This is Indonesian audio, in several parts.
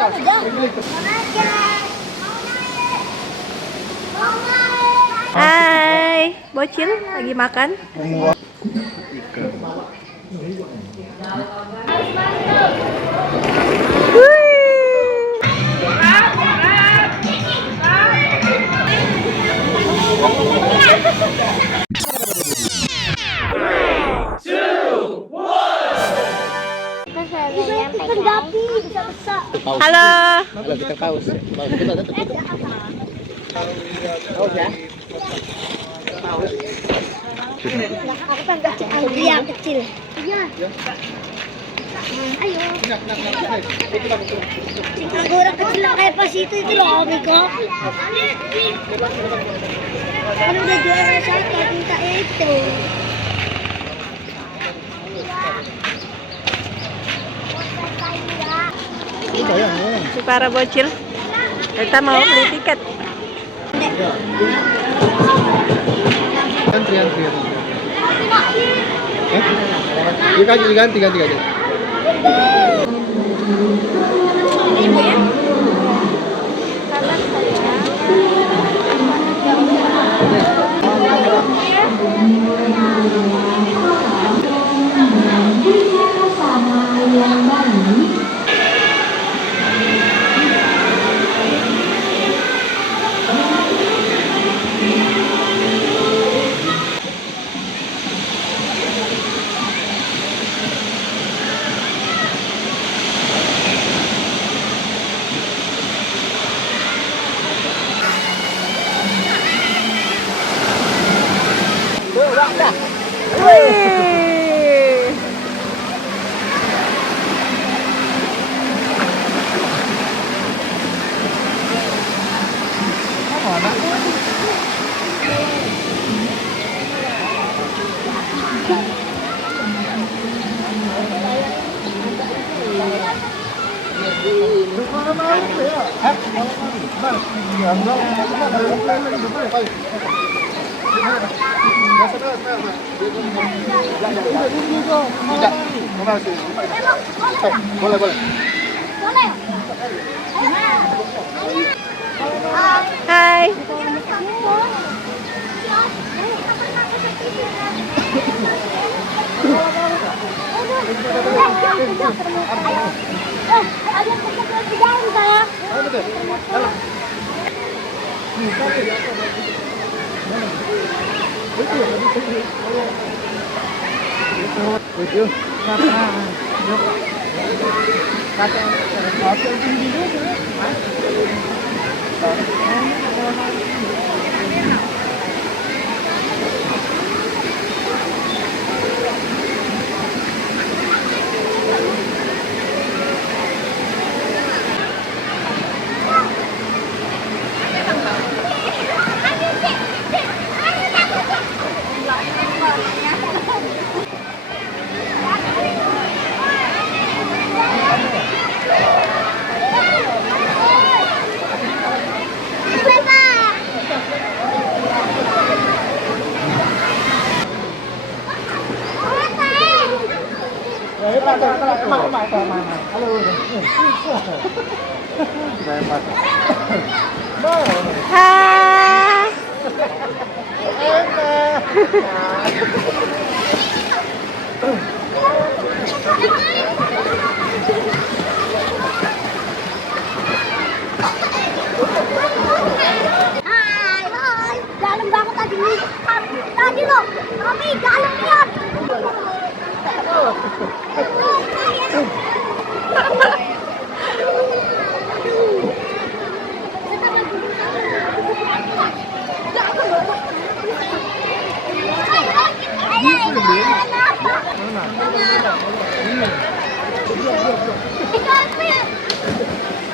Hai, bocil lagi makan. Halo. Halo, kita paus. Paus ya. Aku kan dia kecil. Iya. Ayo. Orang kecil kayak pas itu loh, Miko. Kan udah juara saya minta itu. Si para bocil, kita mau beli tiket. Antri. Diganti aja. Wih. Boleh. Hai. Ada pekerjaan saya. Hai. Hai. Dalam banget tadi nih. Tadi loh. Kami dalam lihat.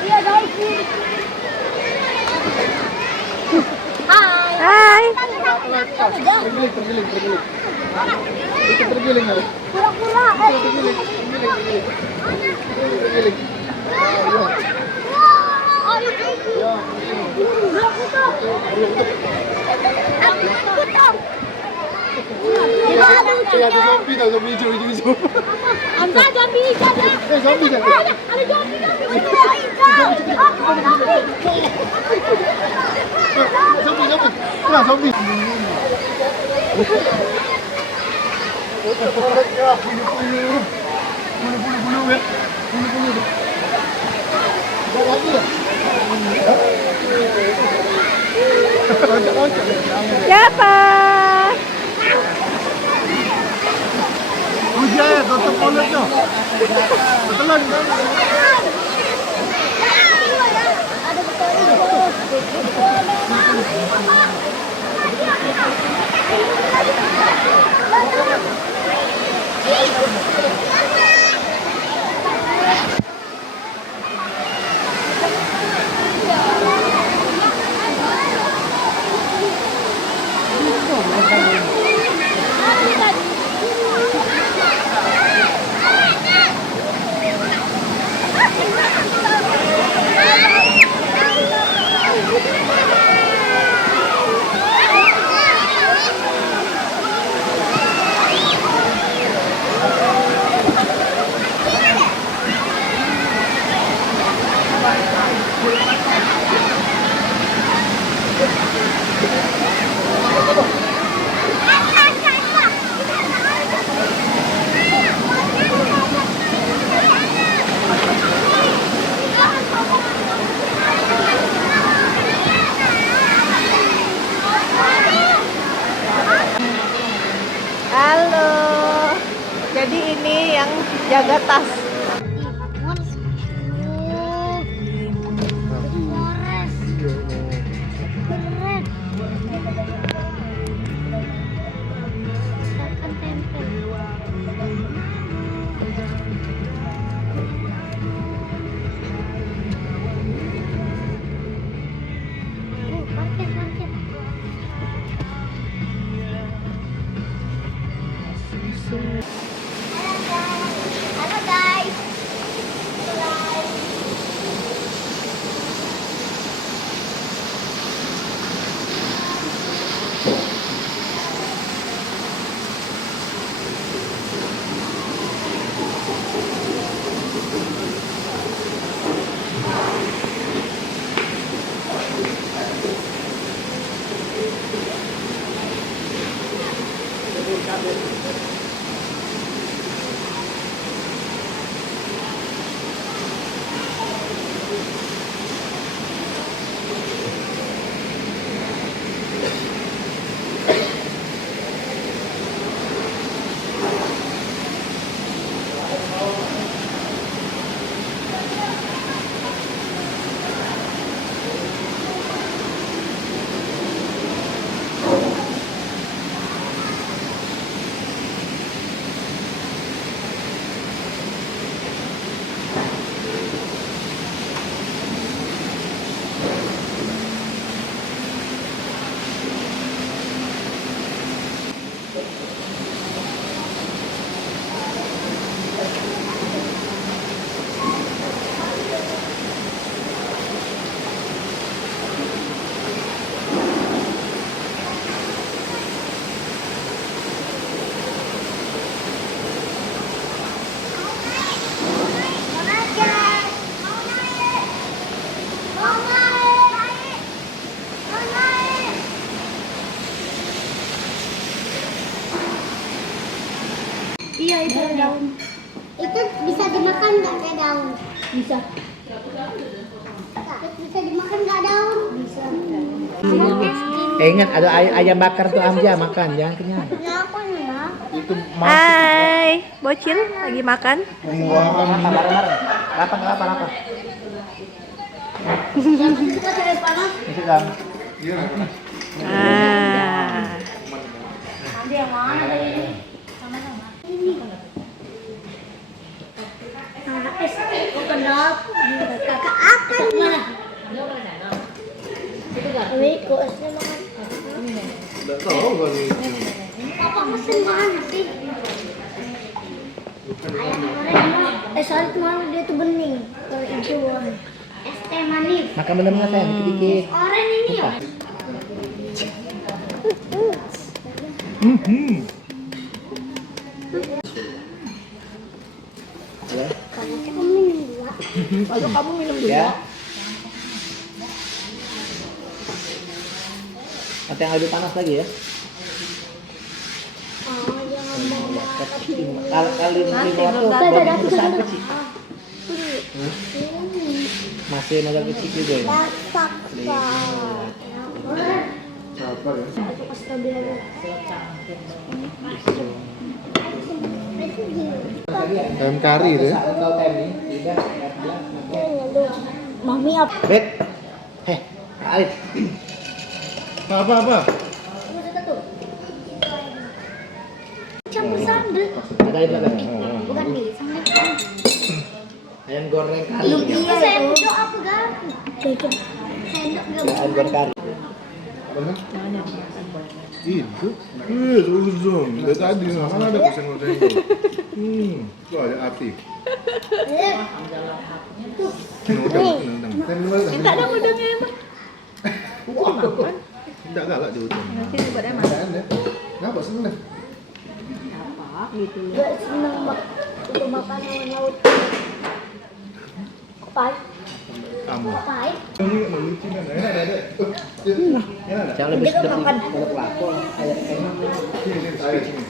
Iya guys. Hai. Tergiling. Pura-pura. Ada zombie hijau. Ada zombie. Zombie. Zombie, zombie. Nah, zombie. Bulu-bulu ya. Bulu-bulu. Ada lagi ya? Loncat-loncat. Siapa? Hujan ya, tutup mulutnya. Betulan. Halo. Jadi ini yang jaga tas. Halo guys. Iya itu daun. Itu bisa dimakan nggak kayak daun? Bisa. Bisa dimakan nggak daun? Bisa. Ingat ada ayam bakar tuh Amja makan, jangan kenyang. Kenapa ya? Itu Hai, bocil lagi makan. mengeluarkan minyak. Apa? Kita cari panas. Itu kan. Iya. Ah. Ada yang mana tadi ini? Sama-sama. Ini. Bukan dap. Kakak akan mana? Ini kok esnya makan. Enggak tahu kali. Papa pesen mana sih? Ayam goreng. Soalnya kemarin dia tuh bening. Kalau hijau es teh manis. Makan bener-bener sayang, dikit-dikit. Oren ini ya. Karena saya minum dua. Kalau kamu minum dulu. Ya. Nanti yang lebih panas lagi ya. Oh, jangan mau Kali Nanti ini waktu bentar. baru besar kecil. Masih modal kecil juga ya. masak. Apa ya? Ayam kari itu ya. Mami apa? Bet. Heh, Alif. Apa? Campur sambal. Ada di belakang. Bukan nih, sambal. Ayam goreng kari. Iya, saya butuh apa kan? Sendok Ayam goreng kari. Itu? Uzun. Dari tadi mana ada kucing-kucing itu? Tuh ada api. Minta dong udangnya emang. Tidak galak di ujung. Nanti dibuat emang. Kenapa seneng? Apa gitu loh. Gak seneng untuk makan laut. Pahit. Kamu. Pahit. Ini melucu kan? Enak ada. Jangan lebih sedap kalau pelakon. Ayam enak. Ini air sini.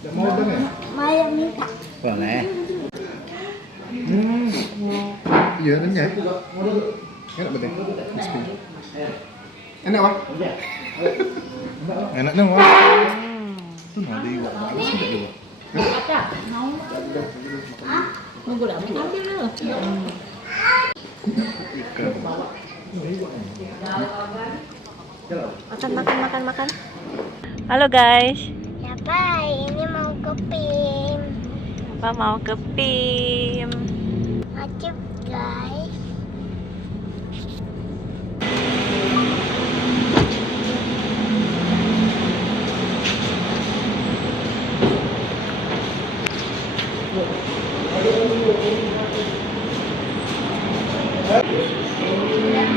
Tidak mau kan ya? Maya minta. Boleh. Iya, renyah. Enak betul. Crispy. Enak wah. Enaknya wah. Itu mau diiwak. Bagus tidak diiwak. Nunggu dah, ambil dulu. Ikan. Makan. Halo guys. Ya baik, ini mau ke PIM. Apa mau ke PIM? Wajib guys.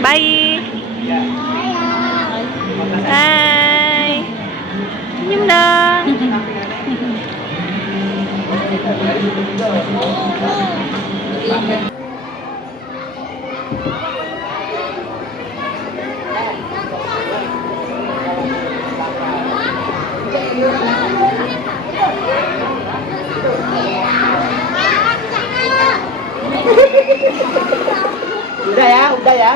Bye. Hai. Senyum dong. Udah ya.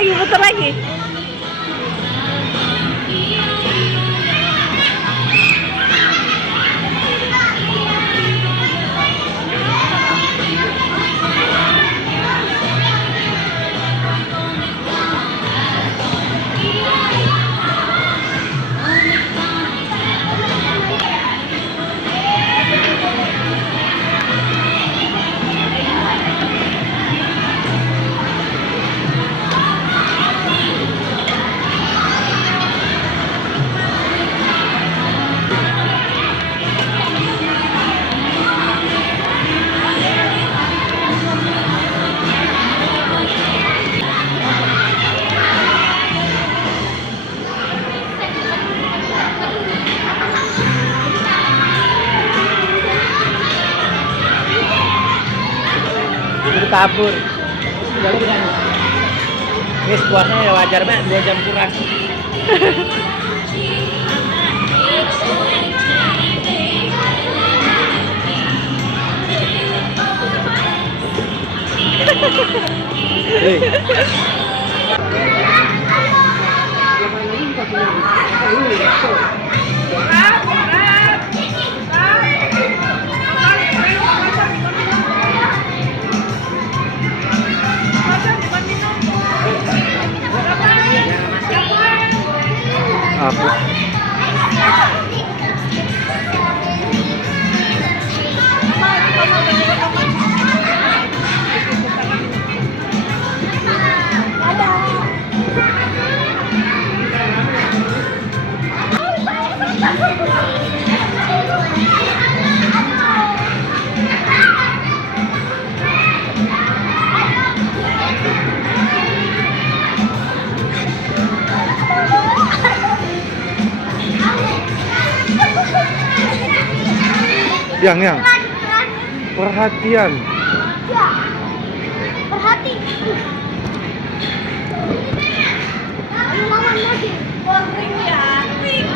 Lagi putar lagi. Kabur. Ini puasnya ya wajar banget 2 jam kurang. Yang. Perhatian. Ya. Perhati. Ayo mama lagi. Ring ya. Ring.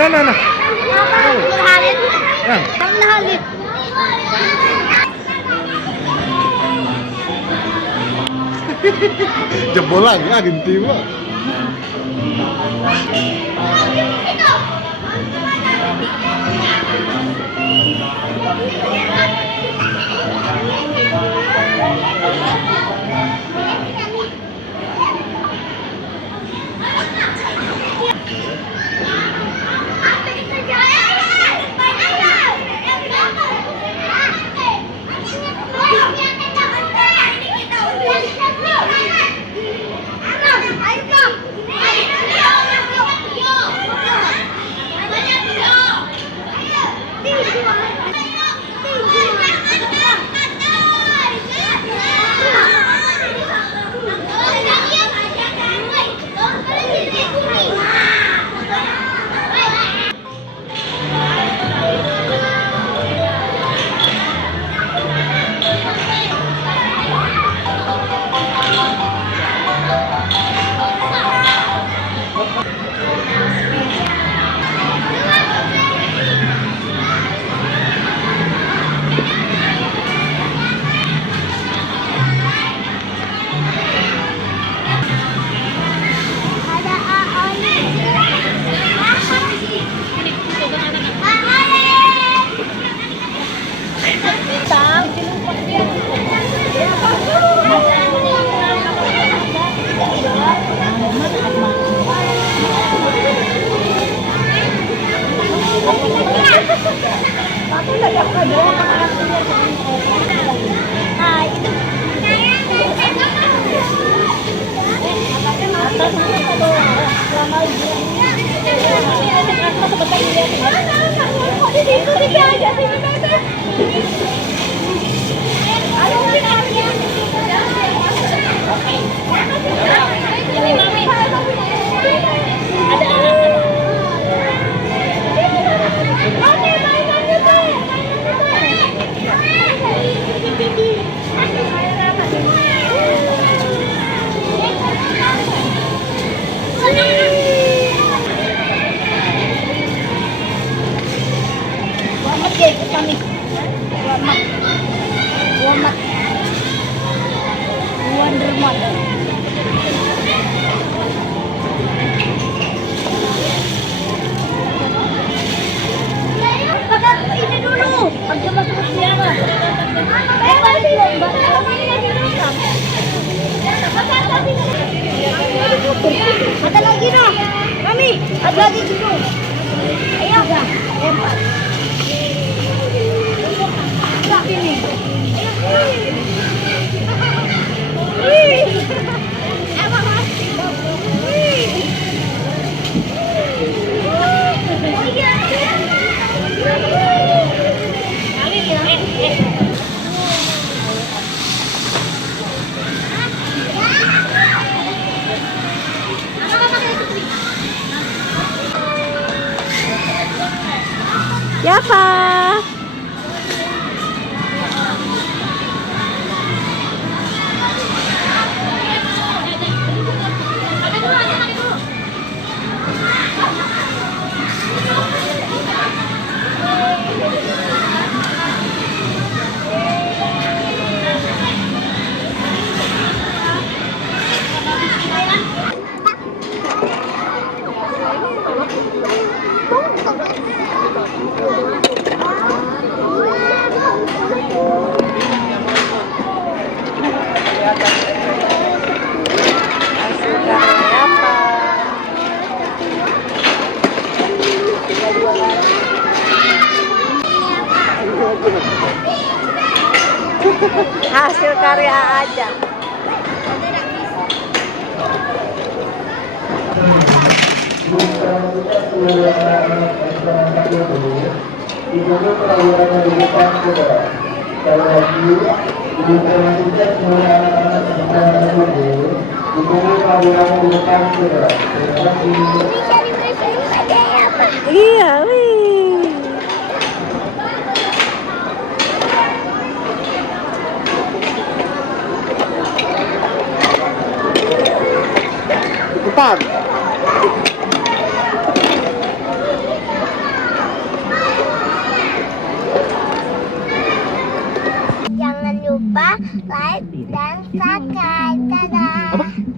Nah. Halin. Yang. Halin. Jebol lagi Argentina. Ada lagi noh, Mami. Ada lagi dulu. Ayo. Ini. Hasil karya aja. Bisa dibersihin aja ya, Pak. Iya, wih. Ikutan. Jangan lupa like dan subscribe. Dadah.